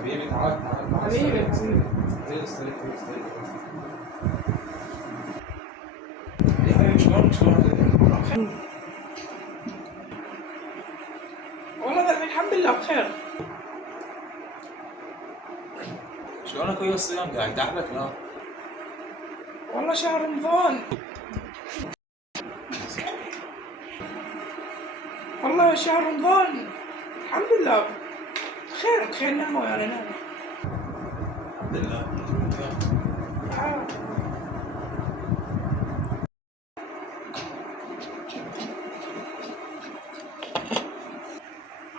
حبيبي تعال تعال تعال. حبيبي استريح يا حبيبي. شلونك والله الحمد لله بخير. شلونك ويا الصيام؟ قاعد تعبك لا؟ والله شهر رمضان، والله شهر رمضان الحمد لله بخير نعمة يعني نعمة. الحمد لله.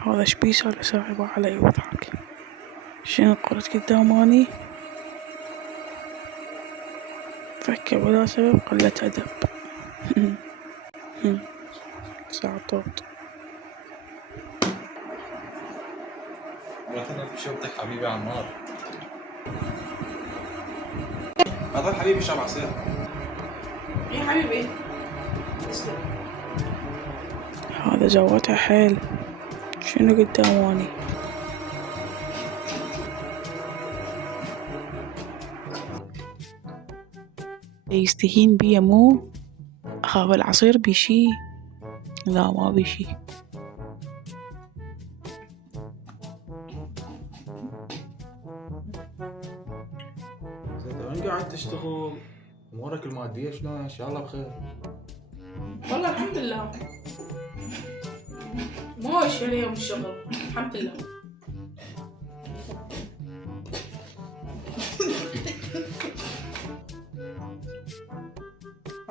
هذا ايش بيسوي صاحبه علي ويضحك؟ شنو قلت قداماني؟ فكر بلا سبب قلة أدب. ساعطوط. مرتنا بشوطك حبيبي على النار. هذا حبيبي شرب عصير. يا حبيبي تسلم. هذا جوته حيل. شنو قداماني؟ يستهين بيا مو؟ هذا العصير بيشي؟ لا ما بيشي. زين وين قاعد تشتغل؟ امورك الماديه شلون؟ ان شاء الله بخير. والله الحمد لله ماشي اليوم الشغل الحمد لله.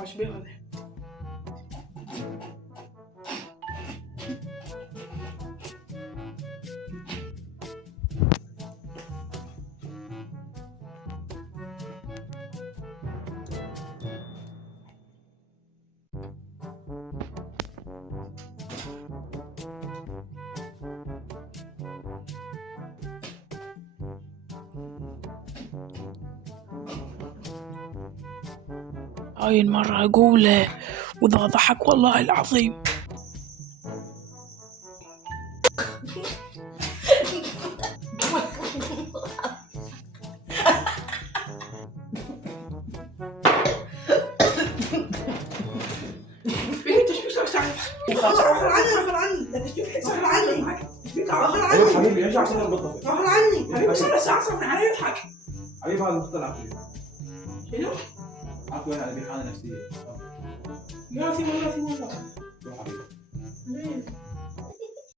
ايش بيه هذا؟ هاي المرة أقوله وإذا ضحك والله العظيم. حبيبي ارجع صفر بالطفل. غفر عني حبيبي صار ساعة صفر علي يضحك. حبيبي هذا مختلف فيه. شنو؟ عفوا انا ابي حاله نفسيه. يا ثي والله شو حبيبي؟